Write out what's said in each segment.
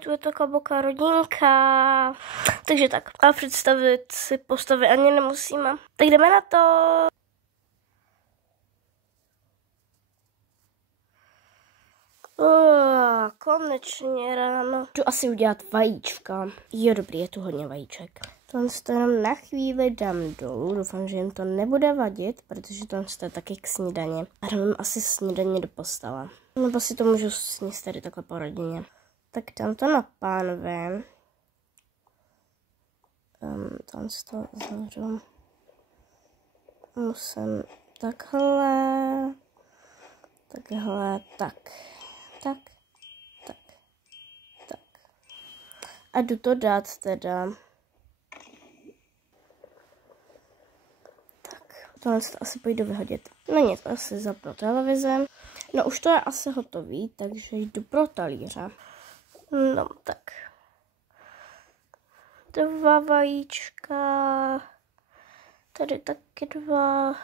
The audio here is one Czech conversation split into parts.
tu je to Kaboka rodinka. Takže tak. A představit si postavy ani nemusíme. Tak jdeme na to. Konečně ráno. Jdu asi udělat vajíčka. Jo, dobrý, je tu hodně vajíček. Tohle to jenom na chvíli dám dolů. Doufám, že jim to nebude vadit, protože tohle to je taky k snídani. A dám asi snídaně do postele. Nebo si to můžu sníst tady takhle po rodině. Tak dám to na pánve. Tohle to zavřu. Musím takhle. Takhle, tak. A jdu to dát teda. Tak, tohle to asi půjdu vyhodit. No nic, asi zapnu televize. No už to je asi hotový, takže jdu pro talíře. No tak. 2 vajíčka. Tady taky 2.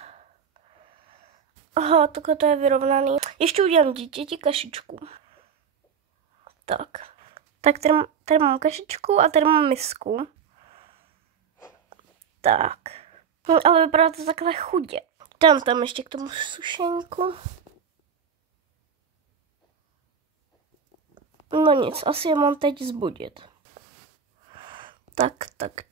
Aha, takhle to je vyrovnaný. Ještě udělám dítěti kašičku. Tak. Tak tady mám kašičku a tady mám misku. Tak. Ale vypadá to takhle chudě. Dám tam ještě k tomu sušenku. No nic, asi je mám teď zbudit. Tak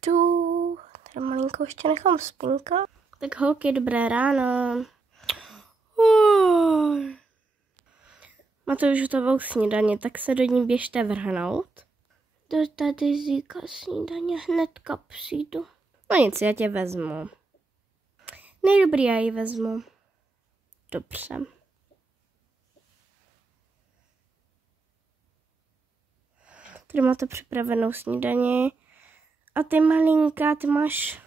jdu. Tady malinko ještě nechám spinka. Tak holky, dobré ráno. Máte už hotovou snídaně, tak se do ní běžte vrhnout. Do tady Zíka snídaně hnedka přijdu. No nic, já tě vezmu. Nejdobrý, já ji vezmu. Dobře. Tady máte připravenou snídaní. A ty malinká, ty máš...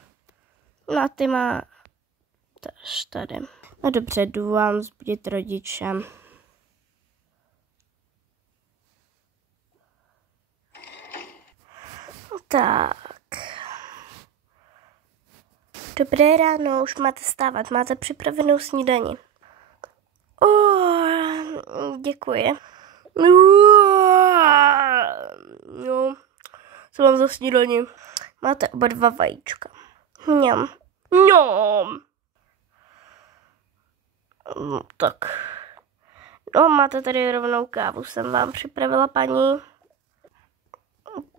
No a ty máš tady. No dobře, jdu vám vzbudit rodiče. Tak. Dobré ráno, už máte stávat, máte připravenou snídani. Děkuji. No, co mám za snídani? Máte oba 2 vajíčka. Mňam. Mňam. No, tak. No, máte tady rovnou kávu, jsem vám připravila, paní.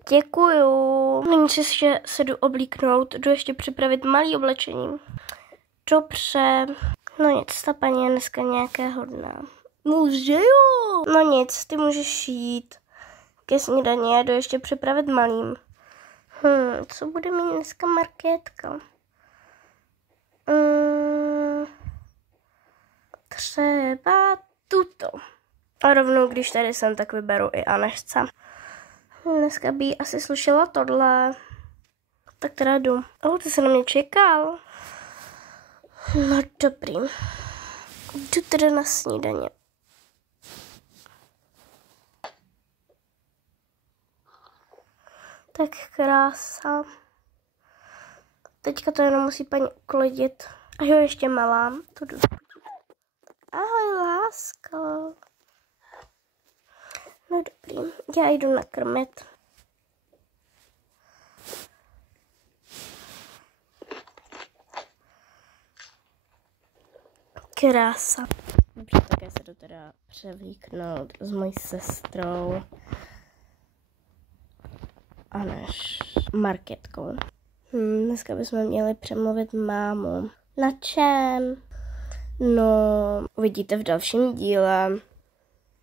Děkuju. Nyní se jdu oblíknout, jdu ještě připravit malý oblečení. Dobře. No nic, ta paní je dneska nějaké hodná. Může jo. No nic, ty můžeš jít ke snídani, já jdu ještě připravit malým. Co bude mít dneska Markétka? Třeba tuto. A rovnou, když tady jsem, tak vyberu i Anešce. Dneska by asi slušela tohle. Tak teda jdu. Ty se na mě čekal. No dobrý. Jdu teda na snídaně. Tak krása. Teďka to jenom musí paní uklidit. A jo, ještě malá. To jdu. Ahoj, lásko. No dobrý, já jdu nakrmit. Krása. Dobře, tak já se jdu teda převlíknout s mojí sestrou a než Markétkou. Dneska bychom měli přemluvit mámu. Na čem? No, uvidíte v dalším díle.